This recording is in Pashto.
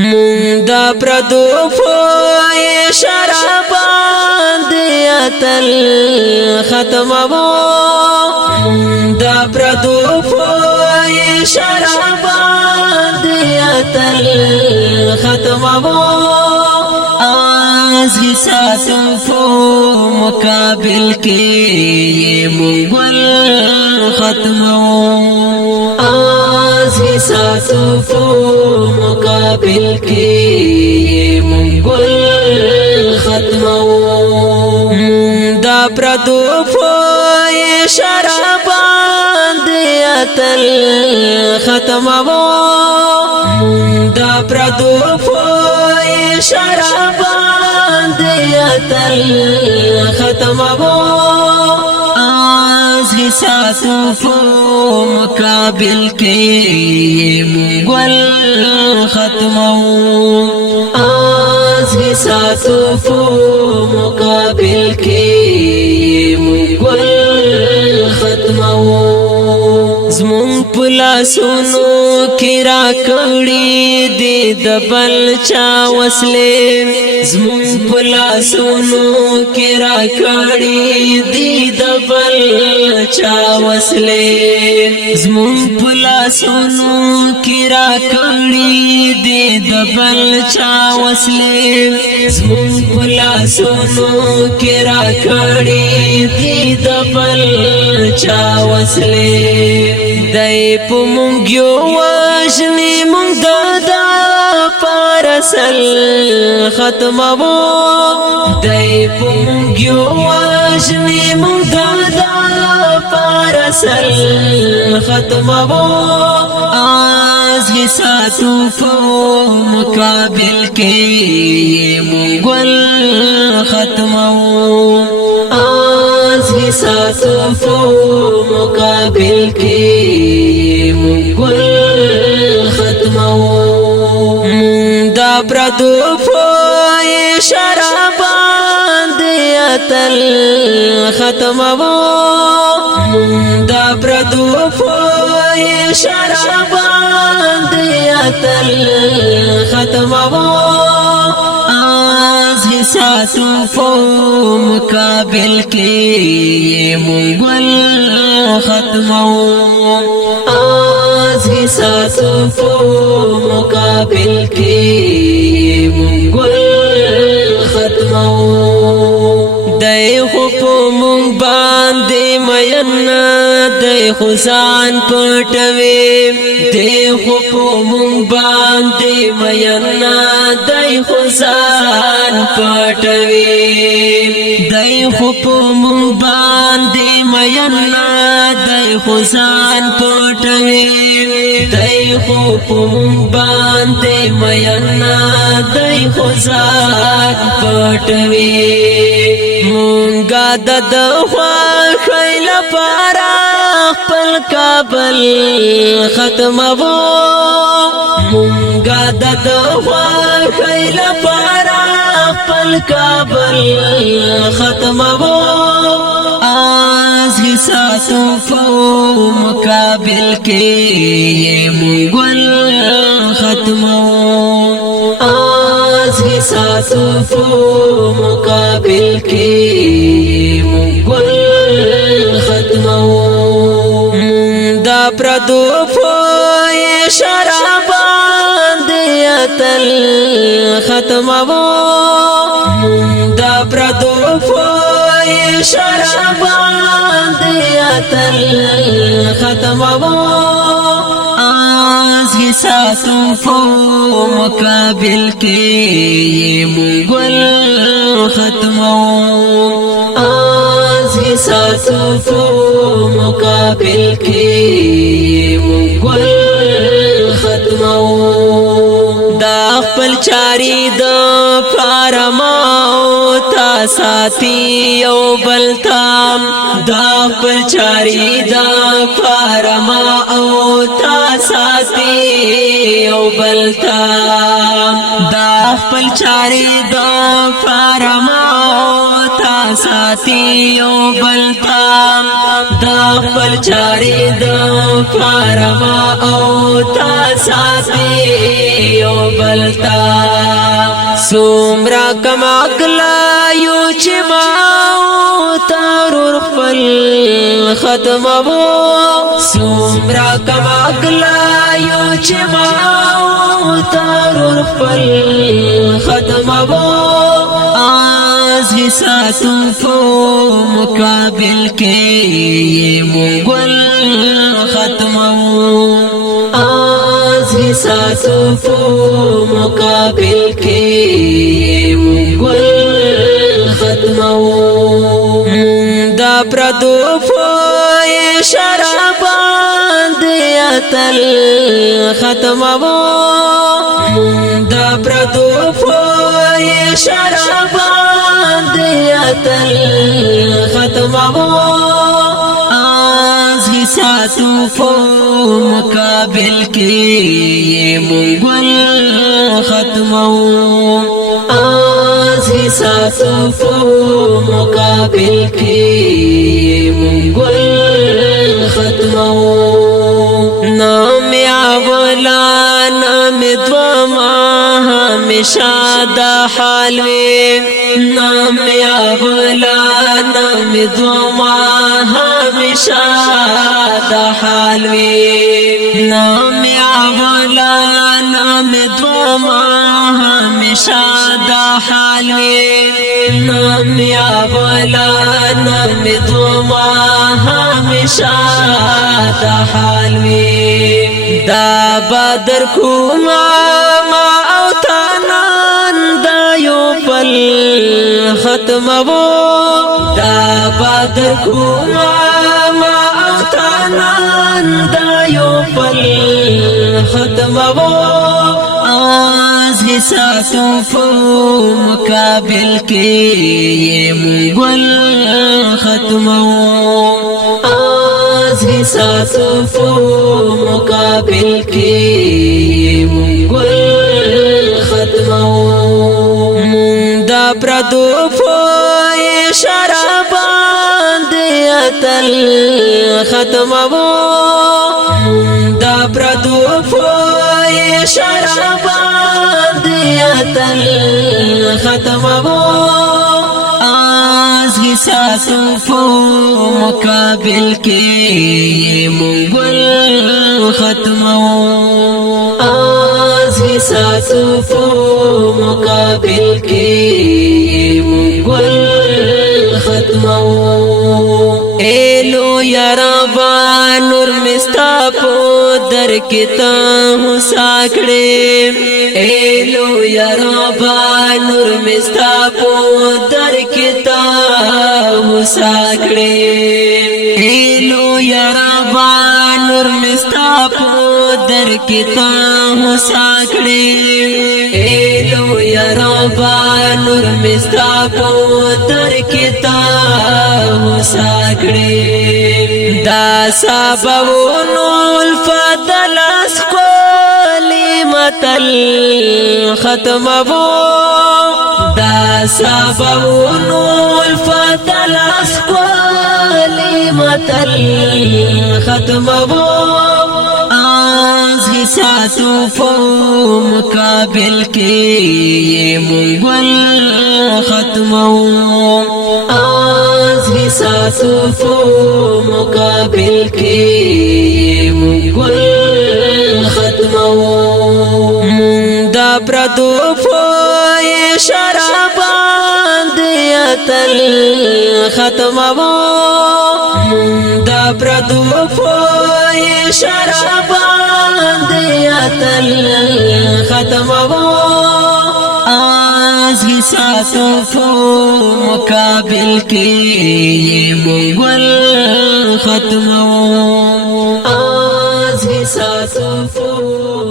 مونږ د پردو په شرابان دی اتل ختمو مونږ د پردو په شرابان دی اتل ختمو از حساسو په مقابل کې مونږ ختمو از حساسو په مقابل کې مونږ ختمو دا پردو په شرابان دی اتل ختمو دا پردو په شرابان دی اتل ختمو از حساسو په مقابل کې مونږ ختمو از حساسو په مقابل کې مونږ ختمو زمون پلاسونو کې را کړي دي د بل چا وسلې زمون پلاسونو کې را کړي دي د بل چا وسلې زمون پلاسونو کې را کړي دي د بل چا وسلې زمون پلاسونو کې را کړي دي د بل چا وسلې دای په مونږ یو وژنې مونږ د پارسل ختمو دای په مونږ یو وژنې مونږ د پارسل ختمو از حساسو په مقابل کې مونږ ختمو از حساسو په مقابل کې مونږ ختمو دا پردو په شرابان دی اتل ختمو دا پردو په شرابان دی اتل ختمو از حساسو په مقابل کې مونږ ختمو از حساسو په مقابل کې مونږ ختمو دای خو په مونږ باندې مین دای خو ځان پټوي دای خو په مونږ باندې مین دای خو ځان پټوي دای خو په مونږ باندې مین دای خو ځان پټوي دای خو په مونږ باندې مین دای خو ځان پټوي مونږه د خوښۍ لپاره خپل کابل ختمو مونږه د خوښۍ لپاره خپل کابل ختمو از حساسو په مقابل کې مونږ ختمو از حساسو په مقابل کې مونږ ختمو دا پردو په شرابان دی اتل ختمو دا پردو په شرابان دی اتل ختمو از حساسو په مقابل کې مونږ ختمو از حساسو په مقابل کې مونږ ختمو دا خپل چاري د پارماو تا ساتي یو بلتام دا خپل چاري د پارماو تا ساتي یو بلتام دا خپل چاري د پارماو تا ساتي یو بلتا دا خپل چاري د پارما او تا ساتي یو بلتا سومرا کما کلا یو چې ما تارور خپل ختمو سومرا کما کلا یو چې ما تارور خپل ختمو آز حساتم فو مقابل کے یہ مغل ختمو آز حساتم فو مقابل کے یہ مغل ختمو دا پردو فوی شرابان دیتل ختمو دا پردو فوی شرابان دیتل ختمو آز حساتو فو مقابل کی یہ مغل ختمو آز حساتو فو مقابل کی یہ مغل ختمو نام اولا نام دوما ہمیشہ دا حالوی نام اولا نام دوما ہمیشہ دا حالوی نام اولا نام دوما ہمیشہ دا حالوی نام اولا نام دوما ہمیشہ دا حالوی دا بدر کوما ما او تانان دا یو پل ختمو دا بدر کوما ما او تانان دا یو پل ختمو آز حساتو فو مقابل کے یہ مغل ختمو آز حساتو فو مقابل کے یہ مغل ختمو دا پردو فو شرابان دیتل ختمو دا پردو فو شرابان دیتل ختمو آز حساتو فو مقابل کے یہ مغل ختمو آز حساتو فو مقابل کے یہ مغل ختمو ایلو یارابا نور مستا پو در کتا حساکڑے ایلو یارابا نور مستا پو در کتا حساکڑے ایلو یارابا نور مستا پو در کتا حساکڑے ایلو یارابا نور مستا پو در کتا حساکڑے دا سببونو الفضل اسکولی متل ختمو دا سببونو الفضل اسکولی متل ختمو آز حساتو فو مقابل کے یہ مغل ختمو آز حساتو فو مقابل کے یہ مغل ختمو دا پردو فو شرابان دیتل ختمو دا پردو فو شرابان دیتل ختمو آز حساتو فو مقابل کے یہ مغل ختمو آز حساتو فو